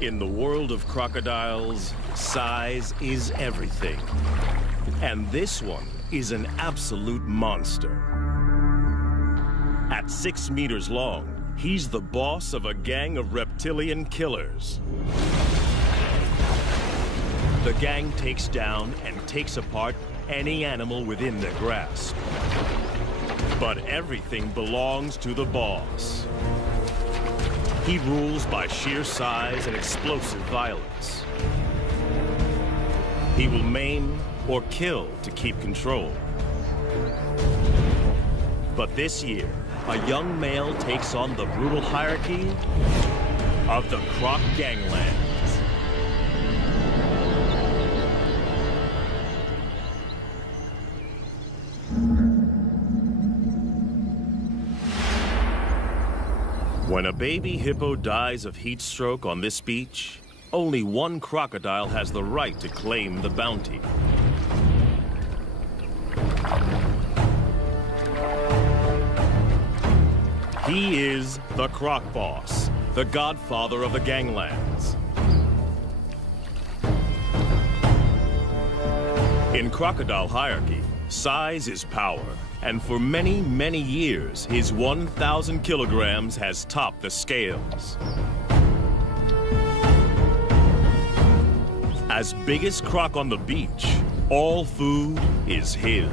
In the world of crocodiles, size is everything. And this one is an absolute monster. At 6 meters long, he's the boss of a gang of reptilian killers. The gang takes down and takes apart any animal within their grasp. But everything belongs to the boss. He rules by sheer size and explosive violence. He will maim or kill to keep control. But this year, a young male takes on the brutal hierarchy of the Croc Ganglands. When a baby hippo dies of heat stroke on this beach, only one crocodile has the right to claim the bounty. He is the Croc Boss, the godfather of the ganglands. In crocodile hierarchy, size is power. And for many, many years, his 1,000 kilograms has topped the scales. As biggest croc on the beach, all food is his.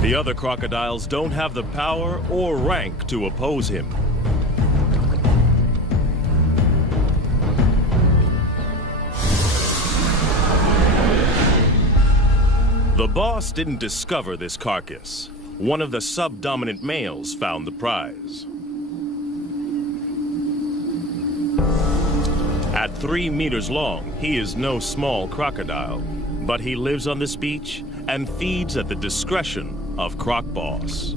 The other crocodiles don't have the power or rank to oppose him. The boss didn't discover this carcass. One of the subdominant males found the prize. At 3 meters long, he is no small crocodile, but he lives on this beach and feeds at the discretion of Croc Boss.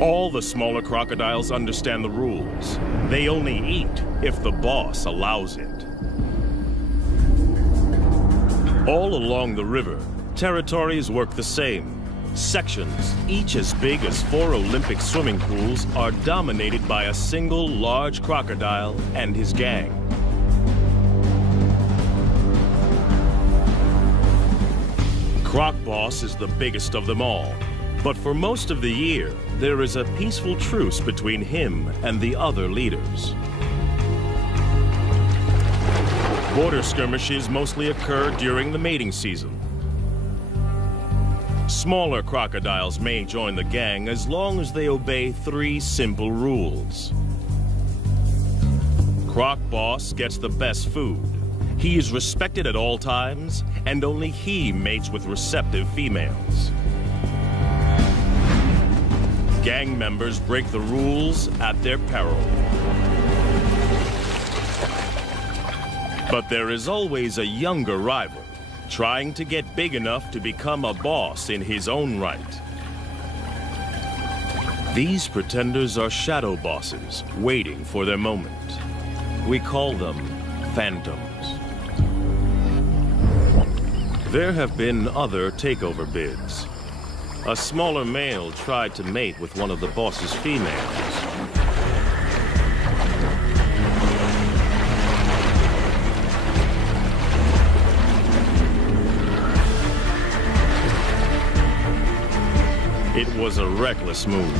All the smaller crocodiles understand the rules. They only eat if the boss allows it. All along the river, territories work the same. Sections, each as big as 4 Olympic swimming pools, are dominated by a single large crocodile and his gang. Croc Boss is the biggest of them all. But for most of the year, there is a peaceful truce between him and the other leaders. Border skirmishes mostly occur during the mating season. Smaller crocodiles may join the gang as long as they obey 3 simple rules. Croc Boss gets the best food. He is respected at all times, and only he mates with receptive females. Gang members break the rules at their peril. But there is always a younger rival, trying to get big enough to become a boss in his own right. These pretenders are shadow bosses, waiting for their moment. We call them phantoms. There have been other takeover bids. A smaller male tried to mate with one of the boss's females. It was a reckless move.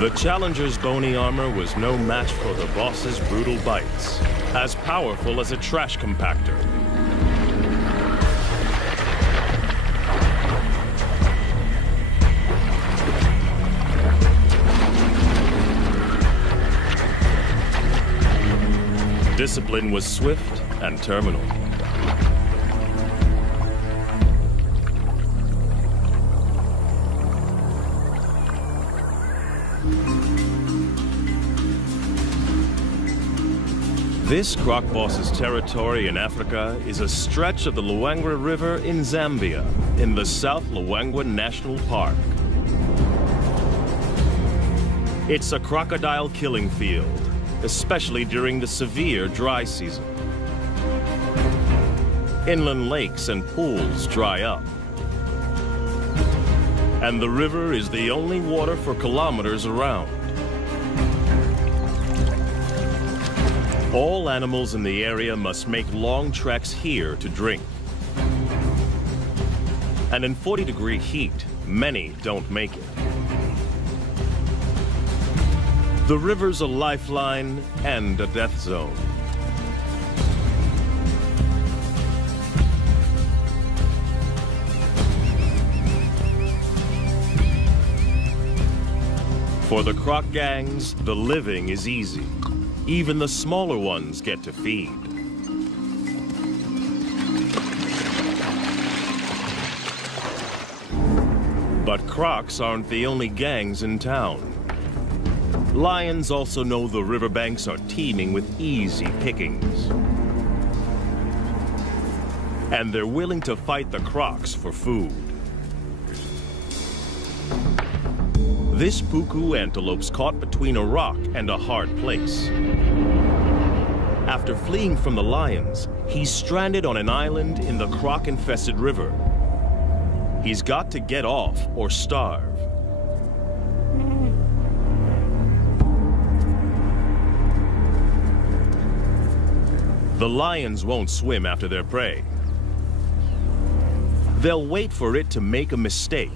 The challenger's bony armor was no match for the boss's brutal bites, as powerful as a trash compactor. Discipline was swift and terminal. This Croc Boss's territory in Africa is a stretch of the Luangwa River in Zambia, in the South Luangwa National Park. It's a crocodile killing field, especially during the severe dry season. Inland lakes and pools dry up. And the river is the only water for kilometers around. All animals in the area must make long treks here to drink. And in 40-degree heat, many don't make it. The river's a lifeline and a death zone. For the croc gangs, the living is easy. Even the smaller ones get to feed. But crocs aren't the only gangs in town. Lions also know the riverbanks are teeming with easy pickings. And they're willing to fight the crocs for food. This puku antelope's caught between a rock and a hard place. After fleeing from the lions, he's stranded on an island in the croc-infested river. He's got to get off or starve. The lions won't swim after their prey. They'll wait for it to make a mistake.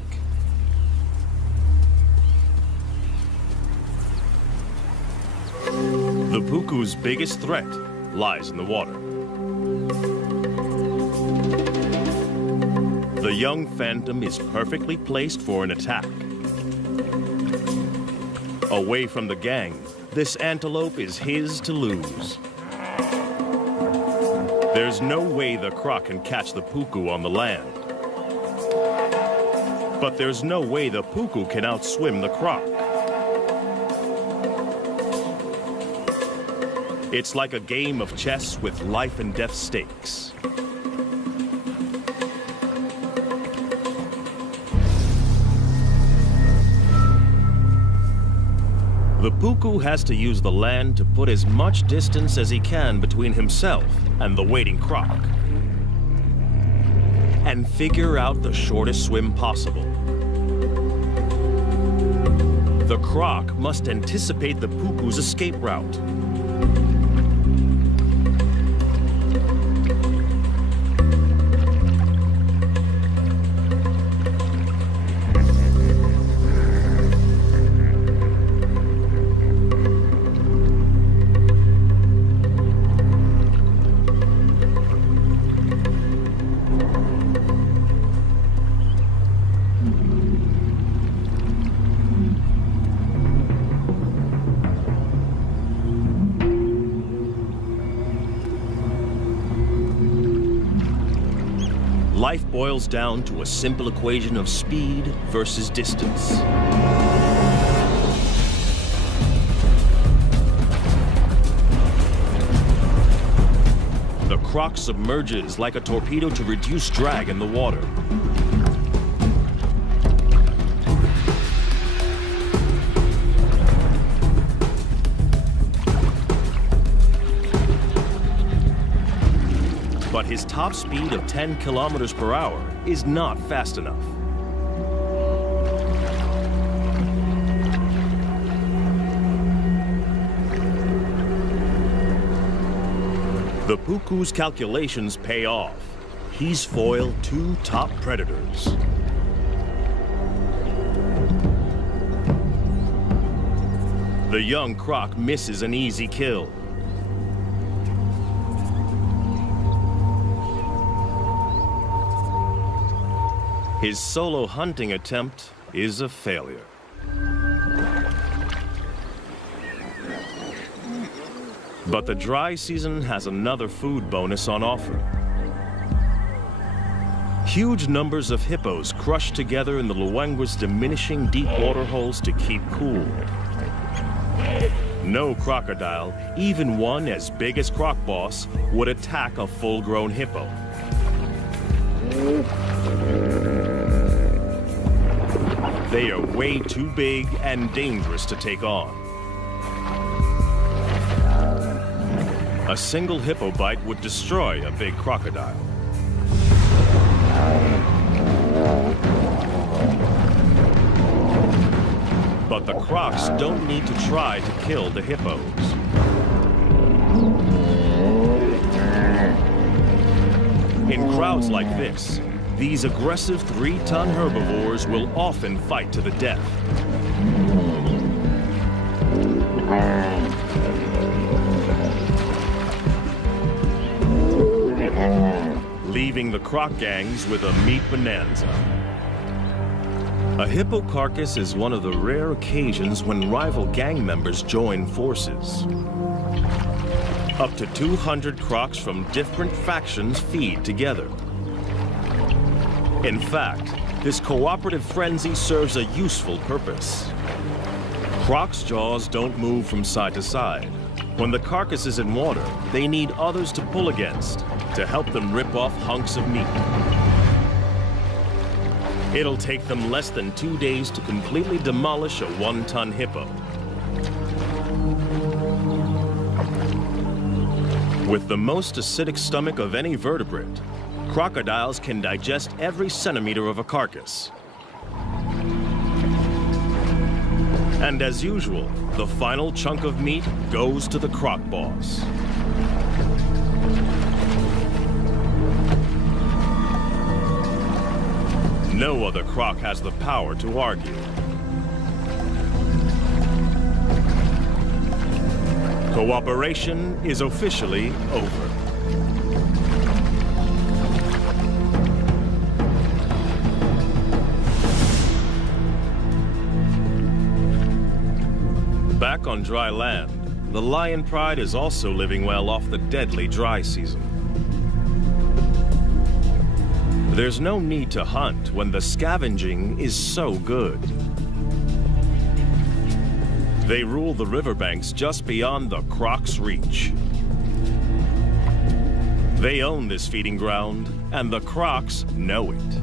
The puku's biggest threat lies in the water. The young phantom is perfectly placed for an attack. Away from the gang, this antelope is his to lose. There's no way the croc can catch the puku on the land. But there's no way the puku can outswim the croc. It's like a game of chess with life and death stakes. The puku has to use the land to put as much distance as he can between himself and the waiting croc, and figure out the shortest swim possible. The croc must anticipate the puku's escape route. Life boils down to a simple equation of speed versus distance. The croc submerges like a torpedo to reduce drag in the water. But his top speed of 10 kilometers per hour is not fast enough. The puku's calculations pay off. He's foiled two top predators. The young croc misses an easy kill. His solo hunting attempt is a failure. But the dry season has another food bonus on offer. Huge numbers of hippos crush together in the Luangwa's diminishing deep water holes to keep cool. No crocodile, even one as big as Croc Boss, would attack a full-grown hippo. They are way too big and dangerous to take on. A single hippo bite would destroy a big crocodile. But the crocs don't need to try to kill the hippos. In crowds like this, these aggressive 3-ton herbivores will often fight to the death. Leaving the croc gangs with a meat bonanza. A hippo carcass is one of the rare occasions when rival gang members join forces. Up to 200 crocs from different factions feed together. In fact, this cooperative frenzy serves a useful purpose. Crocs' jaws don't move from side to side. When the carcass is in water, they need others to pull against to help them rip off hunks of meat. It'll take them less than 2 days to completely demolish a 1-ton hippo. With the most acidic stomach of any vertebrate, crocodiles can digest every centimeter of a carcass. And as usual, the final chunk of meat goes to the croc boss. No other croc has the power to argue. Cooperation is officially over. Back on dry land, the lion pride is also living well off the deadly dry season. There's no need to hunt when the scavenging is so good. They rule the riverbanks just beyond the croc's reach. They own this feeding ground, and the crocs know it.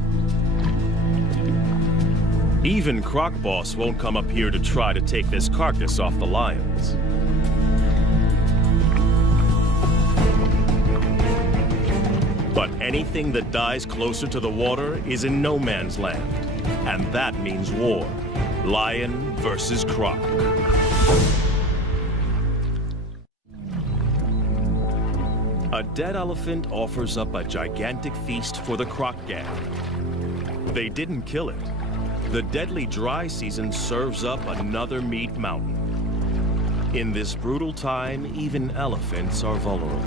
Even Croc Boss won't come up here to try to take this carcass off the lions. But anything that dies closer to the water is in no man's land, and that means war. Lion versus croc. A dead elephant offers up a gigantic feast for the croc gang. They didn't kill it. The deadly dry season serves up another meat mountain. In this brutal time, even elephants are vulnerable.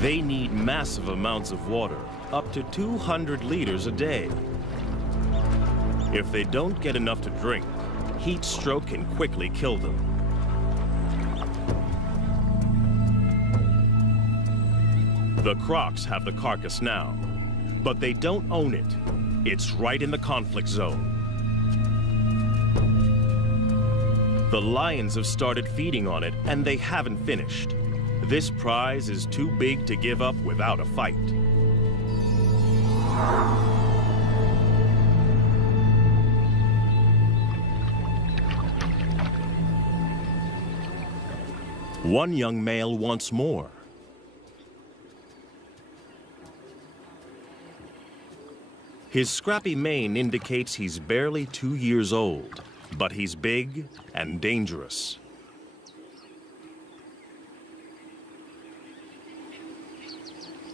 They need massive amounts of water, up to 200 liters a day. If they don't get enough to drink, heat stroke can quickly kill them. The crocs have the carcass now, but they don't own it. It's right in the conflict zone. The lions have started feeding on it, and they haven't finished. This prize is too big to give up without a fight. One young male wants more. His scrappy mane indicates he's barely 2 years old, but he's big and dangerous.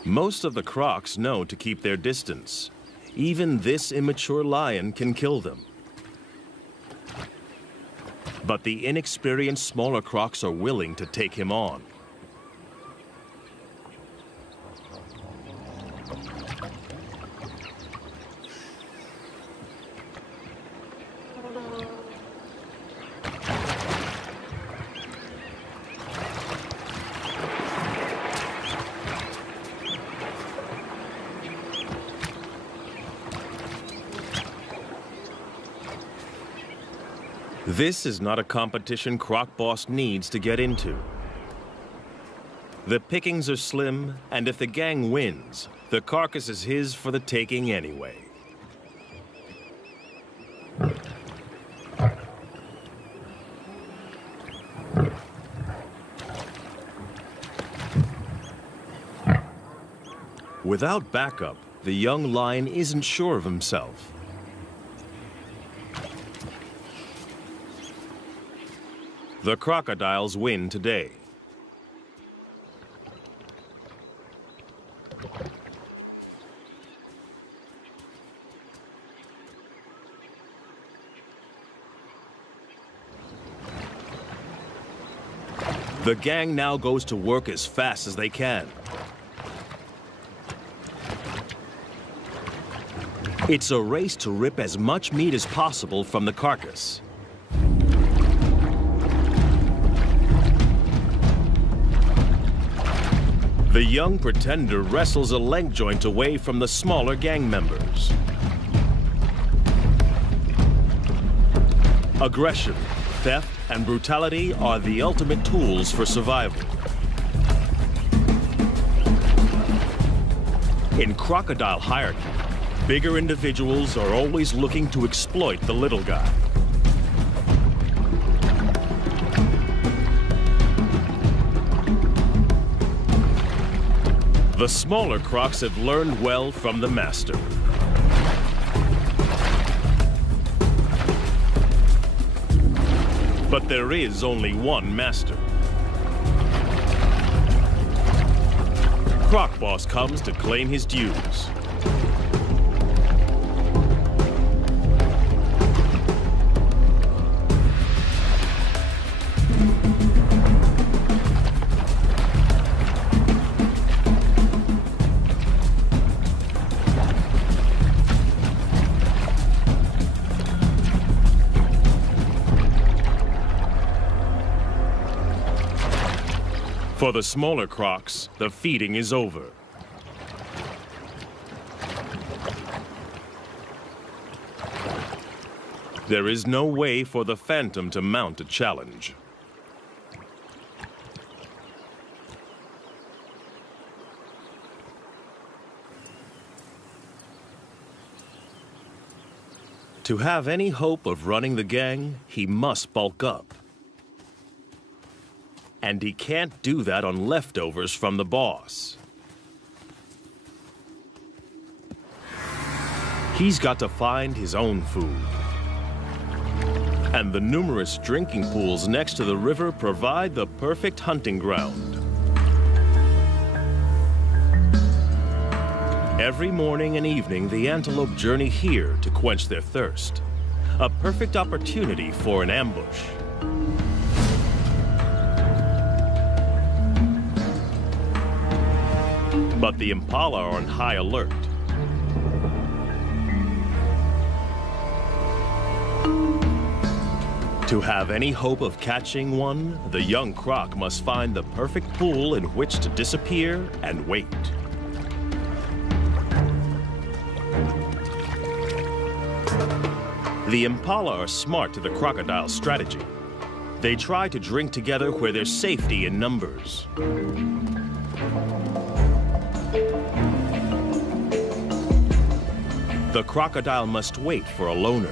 Most of the crocs know to keep their distance. Even this immature lion can kill them. But the inexperienced smaller crocs are willing to take him on. This is not a competition Croc Boss needs to get into. The pickings are slim, and if the gang wins, the carcass is his for the taking anyway. Without backup, the young lion isn't sure of himself. The crocodiles win today. The gang now goes to work as fast as they can. It's a race to rip as much meat as possible from the carcass. The young pretender wrestles a leg joint away from the smaller gang members. Aggression, theft, and brutality are the ultimate tools for survival. In crocodile hierarchy, bigger individuals are always looking to exploit the little guy. The smaller crocs have learned well from the master. But there is only one master. Croc Boss comes to claim his dues. For the smaller crocs, the feeding is over. There is no way for the phantom to mount a challenge. To have any hope of running the gang, he must bulk up. And he can't do that on leftovers from the boss. He's got to find his own food. And the numerous drinking pools next to the river provide the perfect hunting ground. Every morning and evening, the antelope journey here to quench their thirst. A perfect opportunity for an ambush. But the impala are on high alert. To have any hope of catching one, the young croc must find the perfect pool in which to disappear and wait. The impala are smart to the crocodile's strategy. They try to drink together where there's safety in numbers. The crocodile must wait for a loner.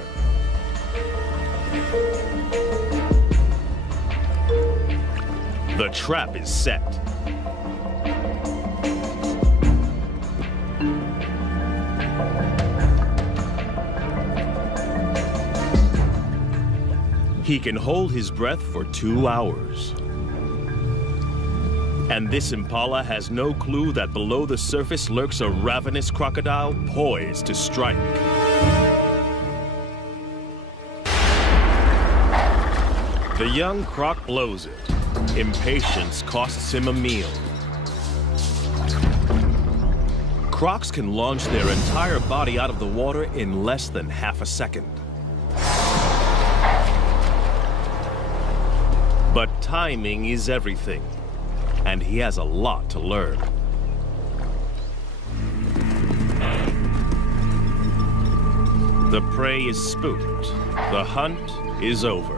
The trap is set. He can hold his breath for 2 hours. And this impala has no clue that below the surface lurks a ravenous crocodile poised to strike. The young croc blows it. Impatience costs him a meal. Crocs can launch their entire body out of the water in less than half a second. But timing is everything. And he has a lot to learn. The prey is spooked. The hunt is over.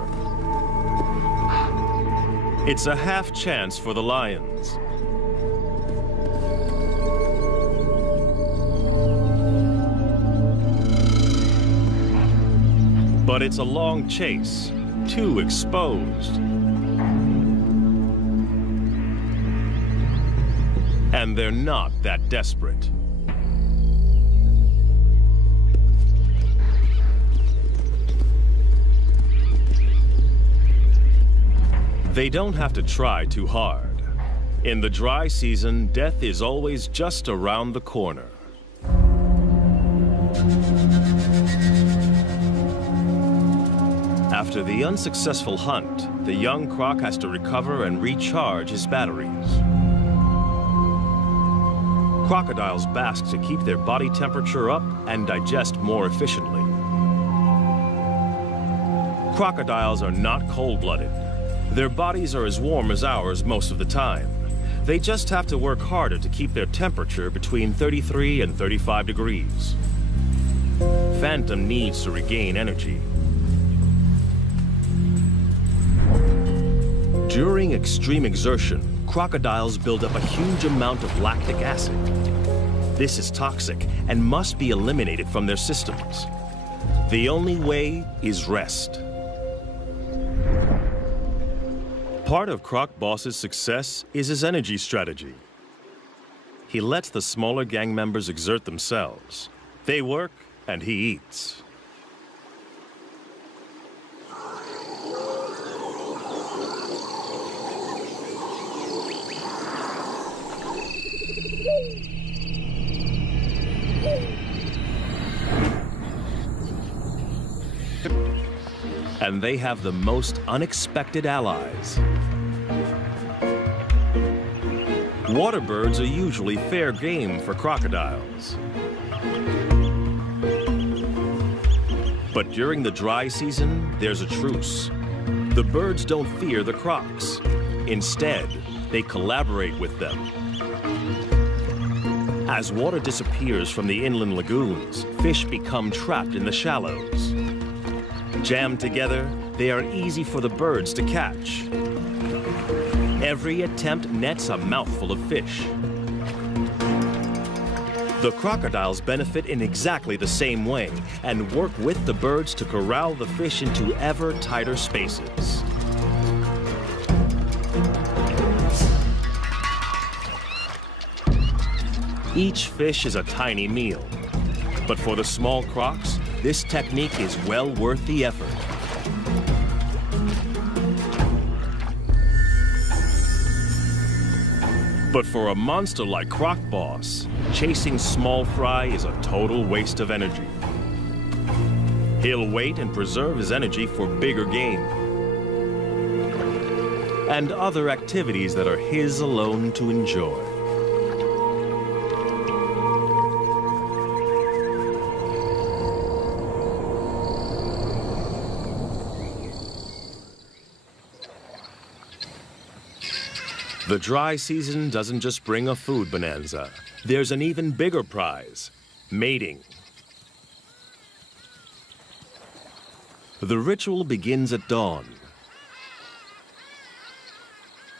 It's a half chance for the lions. But it's a long chase, too exposed. And they're not that desperate. They don't have to try too hard. In the dry season, death is always just around the corner. After the unsuccessful hunt, the young croc has to recover and recharge his batteries. Crocodiles bask to keep their body temperature up and digest more efficiently. Crocodiles are not cold-blooded. Their bodies are as warm as ours most of the time. They just have to work harder to keep their temperature between 33 and 35 degrees. Phantom needs to regain energy. During extreme exertion, crocodiles build up a huge amount of lactic acid. This is toxic and must be eliminated from their systems. The only way is rest. Part of Croc Boss's success is his energy strategy. He lets the smaller gang members exert themselves. They work and he eats. And they have the most unexpected allies. Water birds are usually fair game for crocodiles. But during the dry season, there's a truce. The birds don't fear the crocs. Instead, they collaborate with them. As water disappears from the inland lagoons, fish become trapped in the shallows. Jammed together, they are easy for the birds to catch. Every attempt nets a mouthful of fish. The crocodiles benefit in exactly the same way and work with the birds to corral the fish into ever tighter spaces. Each fish is a tiny meal, but for the small crocs, this technique is well worth the effort. But for a monster like Croc Boss, chasing small fry is a total waste of energy. He'll wait and preserve his energy for bigger game and other activities that are his alone to enjoy. The dry season doesn't just bring a food bonanza. There's an even bigger prize, mating. The ritual begins at dawn.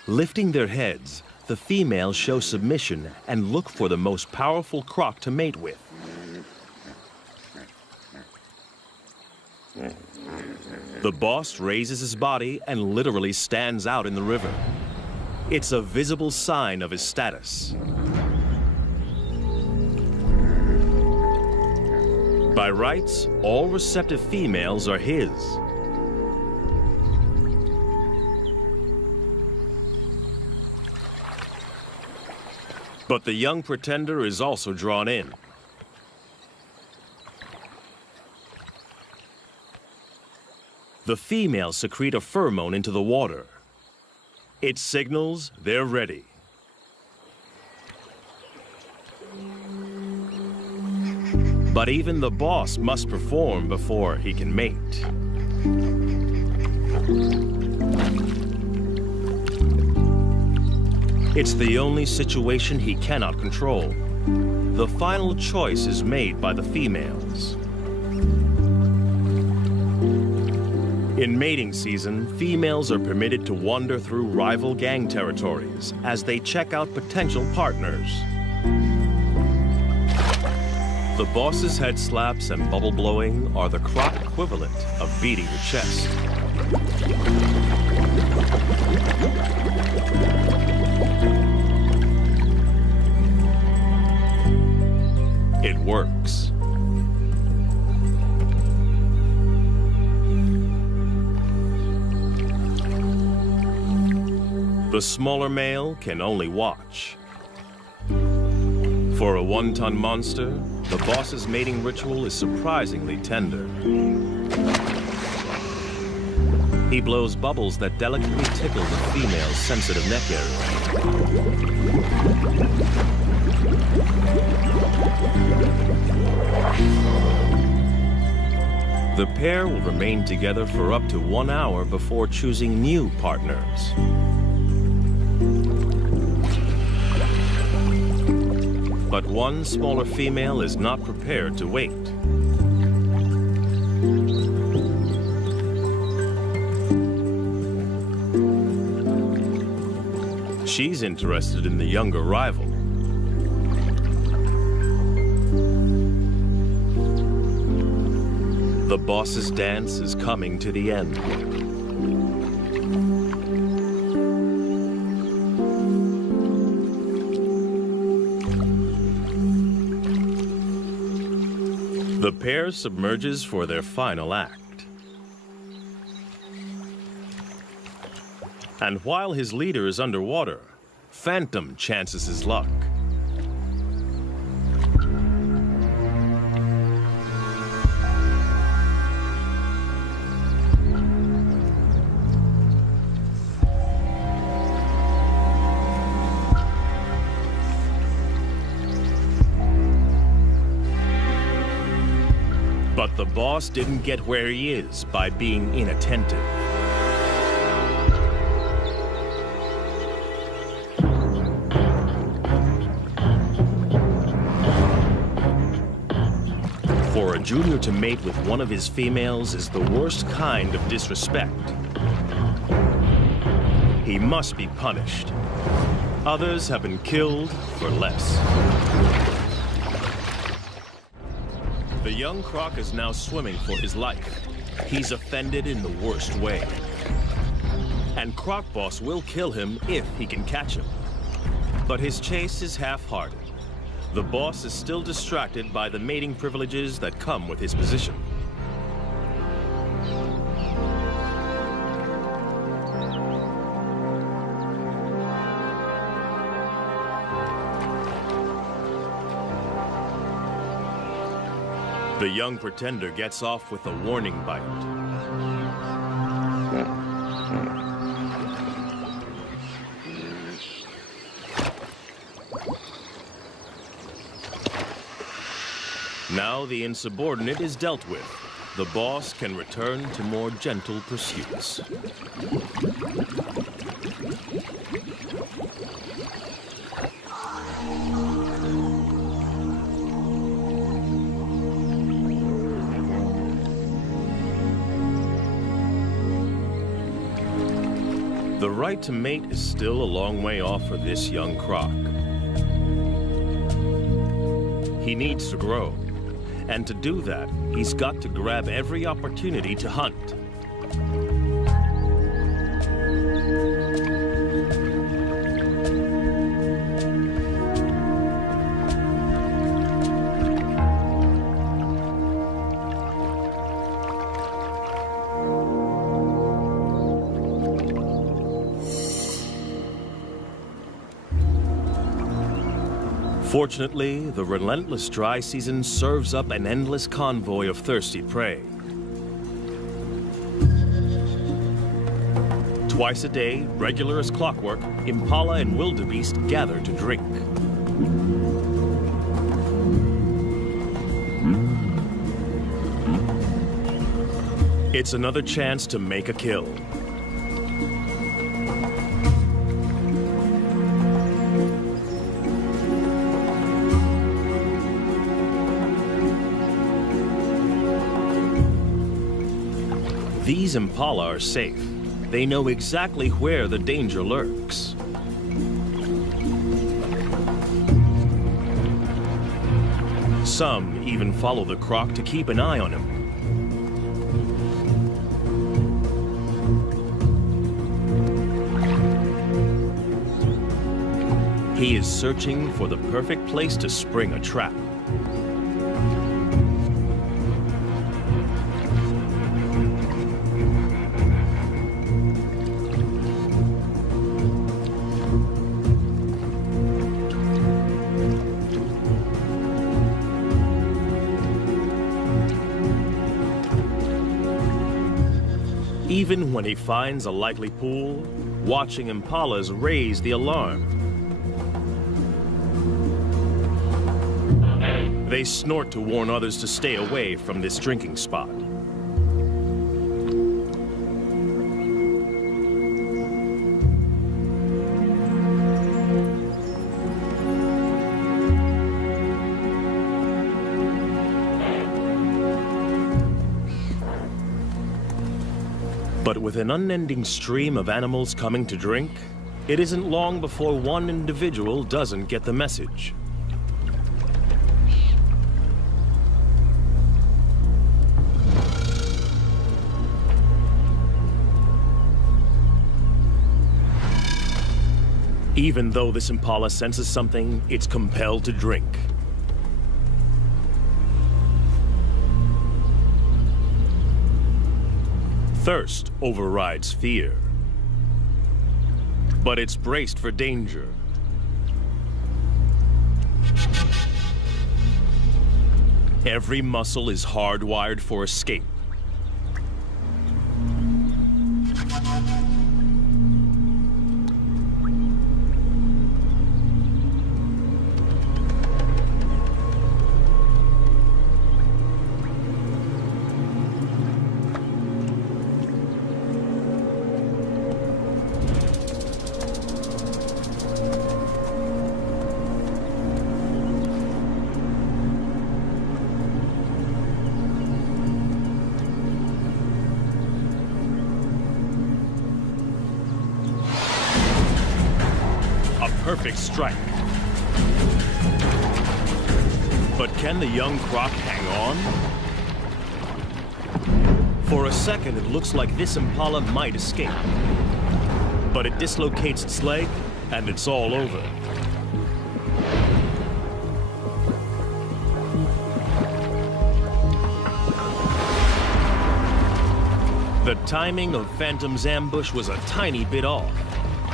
Lifting their heads, the females show submission and look for the most powerful croc to mate with. The boss raises his body and literally stands out in the river. It's a visible sign of his status. By rights, all receptive females are his. But the young pretender is also drawn in. The females secrete a pheromone into the water. It signals they're ready. But even the boss must perform before he can mate. It's the only situation he cannot control. The final choice is made by the females. In mating season, females are permitted to wander through rival gang territories as they check out potential partners. The boss's head slaps and bubble blowing are the croc equivalent of beating your chest. It works. The smaller male can only watch. For a one-ton monster, the boss's mating ritual is surprisingly tender. He blows bubbles that delicately tickle the female's sensitive neck area. The pair will remain together for up to 1 hour before choosing new partners. But one smaller female is not prepared to wait. She's interested in the younger rival. The boss's dance is coming to the end. The pair submerges for their final act. And while his leader is underwater, Phantom chances his luck. But the boss didn't get where he is by being inattentive. For a junior to mate with one of his females is the worst kind of disrespect. He must be punished. Others have been killed for less. The young croc is now swimming for his life. He's offended in the worst way. And Croc Boss will kill him if he can catch him. But his chase is half-hearted. The boss is still distracted by the mating privileges that come with his position. The young pretender gets off with a warning bite. Now the insubordinate is dealt with. The boss can return to more gentle pursuits. The right to mate is still a long way off for this young croc. He needs to grow. And to do that, he's got to grab every opportunity to hunt. Fortunately, the relentless dry season serves up an endless convoy of thirsty prey. Twice a day, regular as clockwork, impala and wildebeest gather to drink. It's another chance to make a kill. These impala are safe. They know exactly where the danger lurks. Some even follow the croc to keep an eye on him. He is searching for the perfect place to spring a trap. Even when he finds a likely pool, watching impalas raise the alarm. They snort to warn others to stay away from this drinking spot. But with an unending stream of animals coming to drink, it isn't long before one individual doesn't get the message. Even though this impala senses something, it's compelled to drink. Thirst overrides fear, but it's braced for danger. Every muscle is hardwired for escape. Perfect strike. But can the young croc hang on? For a second, it looks like this impala might escape. But it dislocates its leg, and it's all over. The timing of Phantom's ambush was a tiny bit off.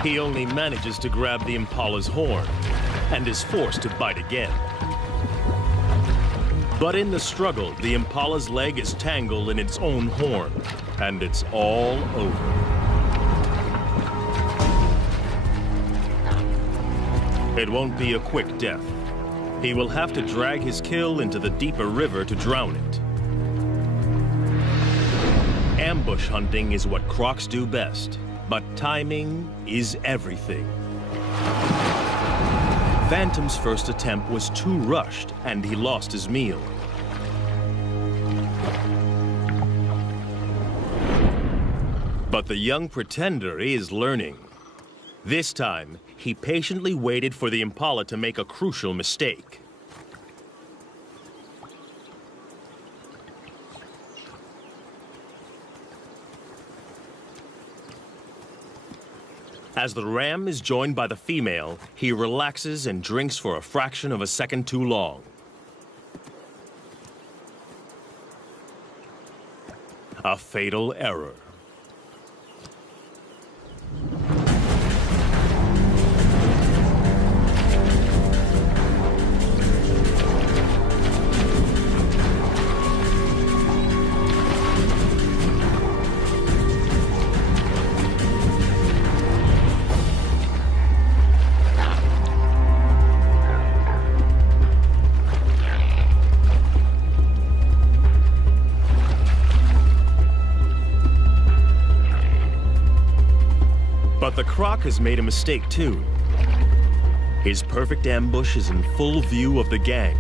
He only manages to grab the impala's horn and is forced to bite again. But in the struggle, the impala's leg is tangled in its own horn, and it's all over. It won't be a quick death. He will have to drag his kill into the deeper river to drown it. Ambush hunting is what crocs do best. But timing is everything. Phantom's first attempt was too rushed, and he lost his meal. But the young pretender is learning. This time, he patiently waited for the impala to make a crucial mistake. As the ram is joined by the female, he relaxes and drinks for a fraction of a second too long. A fatal error. But the croc has made a mistake too. His perfect ambush is in full view of the gang.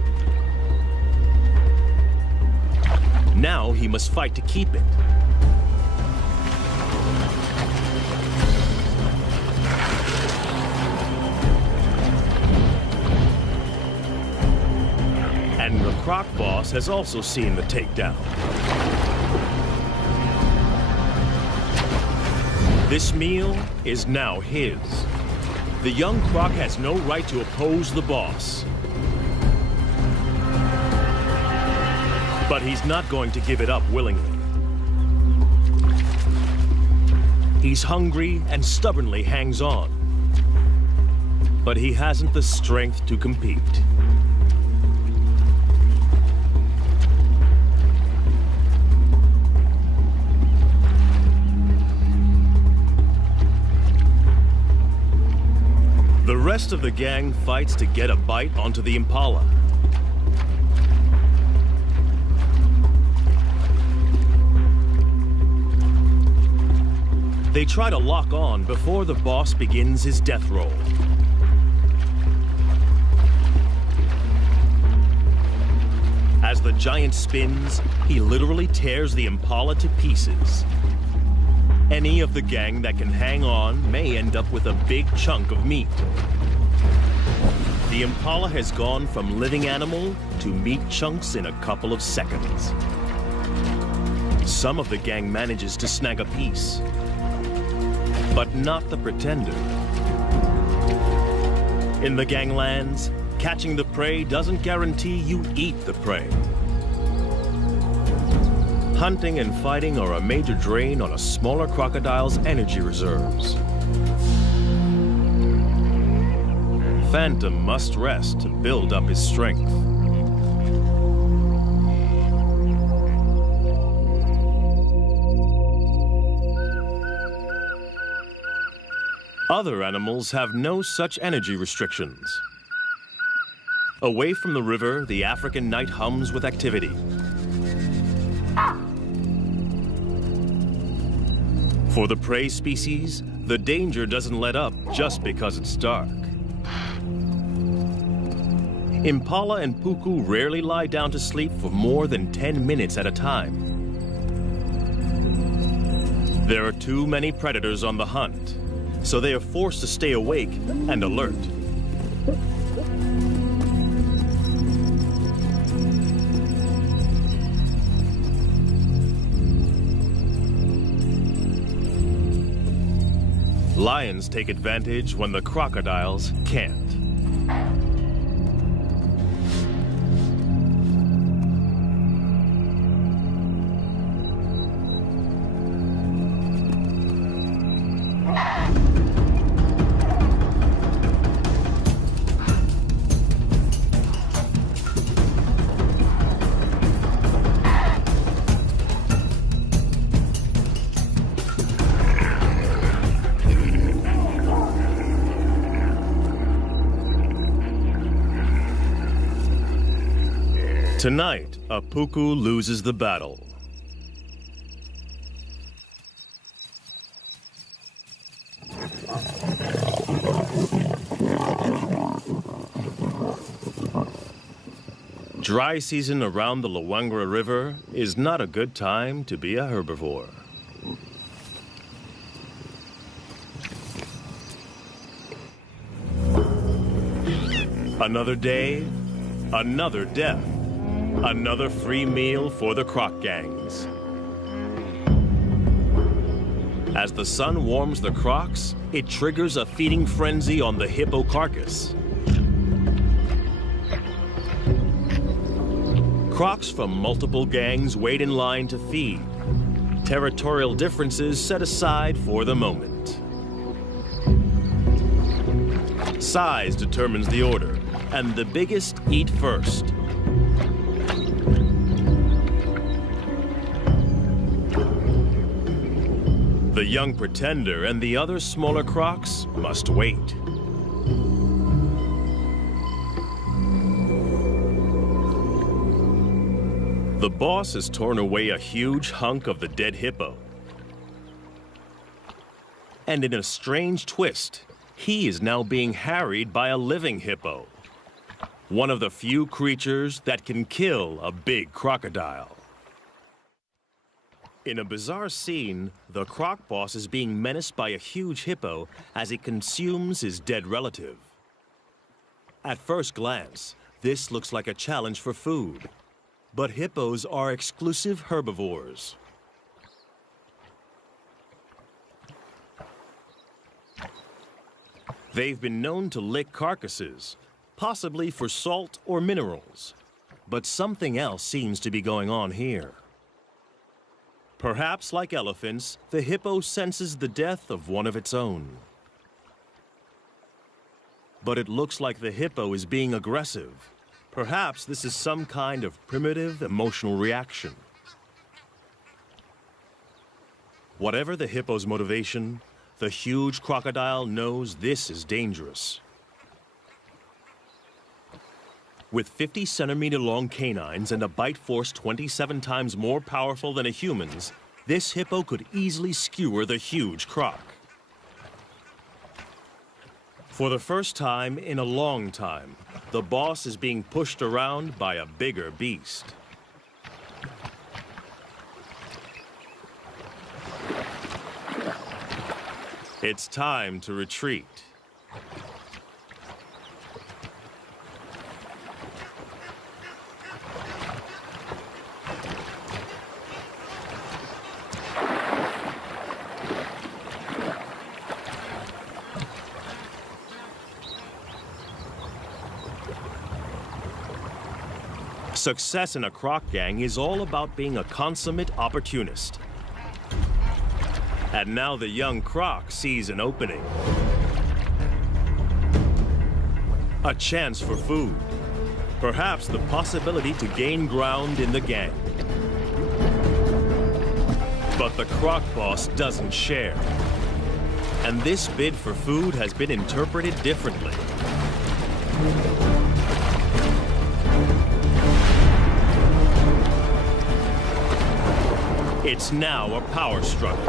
Now he must fight to keep it. And the croc boss has also seen the takedown. This meal is now his. The young croc has no right to oppose the boss. But he's not going to give it up willingly. He's hungry and stubbornly hangs on. But he hasn't the strength to compete. The rest of the gang fights to get a bite onto the impala. They try to lock on before the boss begins his death roll. As the giant spins, he literally tears the impala to pieces. Any of the gang that can hang on may end up with a big chunk of meat. The impala has gone from living animal to meat chunks in a couple of seconds. Some of the gang manages to snag a piece, but not the pretender. In the ganglands, catching the prey doesn't guarantee you eat the prey. Hunting and fighting are a major drain on a smaller crocodile's energy reserves. Phantom must rest to build up his strength. Other animals have no such energy restrictions. Away from the river, the African night hums with activity. For the prey species, the danger doesn't let up just because it's dark. Impala and puku rarely lie down to sleep for more than 10 minutes at a time. There are too many predators on the hunt, so they are forced to stay awake and alert. Lions take advantage when the crocodiles can't. Tonight, a puku loses the battle. Dry season around the Luangwa River is not a good time to be a herbivore. Another day, another death. Another free meal for the croc gangs. As the sun warms the crocs, it triggers a feeding frenzy on the hippo carcass. Crocs from multiple gangs wait in line to feed. Territorial differences set aside for the moment. Size determines the order, and the biggest eat first. The young pretender and the other smaller crocs must wait. The boss has torn away a huge hunk of the dead hippo. And in a strange twist, he is now being harried by a living hippo. One of the few creatures that can kill a big crocodile. In a bizarre scene, the croc boss is being menaced by a huge hippo as it consumes his dead relative. At first glance, this looks like a challenge for food. But hippos are exclusive herbivores. They've been known to lick carcasses, possibly for salt or minerals. But something else seems to be going on here. Perhaps, like elephants, the hippo senses the death of one of its own. But it looks like the hippo is being aggressive. Perhaps this is some kind of primitive emotional reaction. Whatever the hippo's motivation, the huge crocodile knows this is dangerous. With 50-centimeter-long canines and a bite force 27 times more powerful than a human's, this hippo could easily skewer the huge croc. For the first time in a long time, the boss is being pushed around by a bigger beast. It's time to retreat. Success in a croc gang is all about being a consummate opportunist. And now the young croc sees an opening. A chance for food. Perhaps the possibility to gain ground in the gang. But the croc boss doesn't share. And this bid for food has been interpreted differently. It's now a power struggle.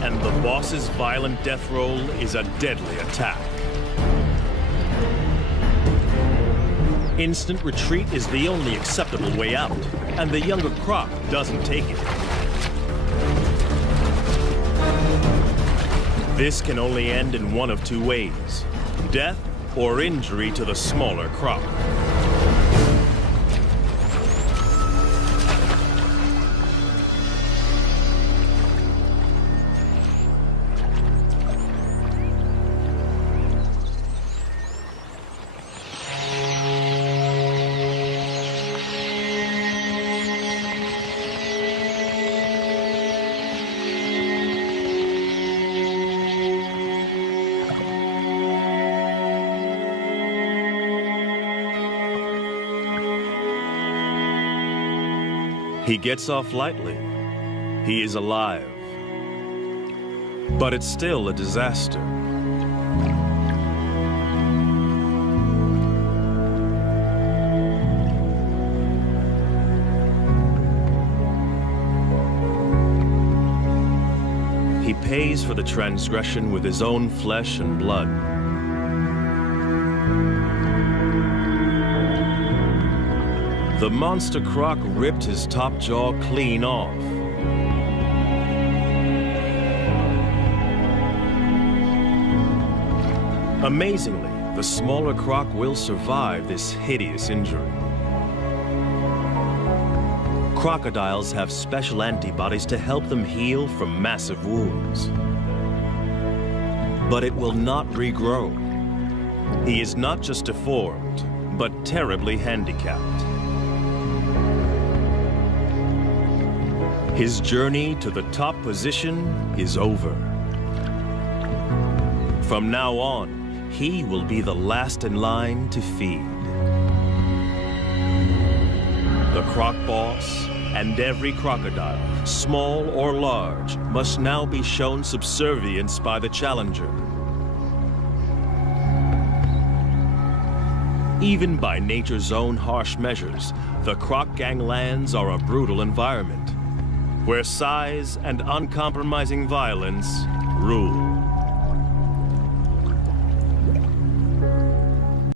And the boss's violent death roll is a deadly attack. Instant retreat is the only acceptable way out, and the younger croc doesn't take it. This can only end in one of two ways: death or injury to the smaller croc. He gets off lightly. He is alive. But it's still a disaster. He pays for the transgression with his own flesh and blood. The monster croc ripped his top jaw clean off. Amazingly, the smaller croc will survive this hideous injury. Crocodiles have special antibodies to help them heal from massive wounds. But it will not regrow. He is not just deformed, but terribly handicapped. His journey to the top position is over. From now on, he will be the last in line to feed. The croc boss and every crocodile, small or large, must now be shown subservience by the challenger. Even by nature's own harsh measures, the croc ganglands are a brutal environment, where size and uncompromising violence rule.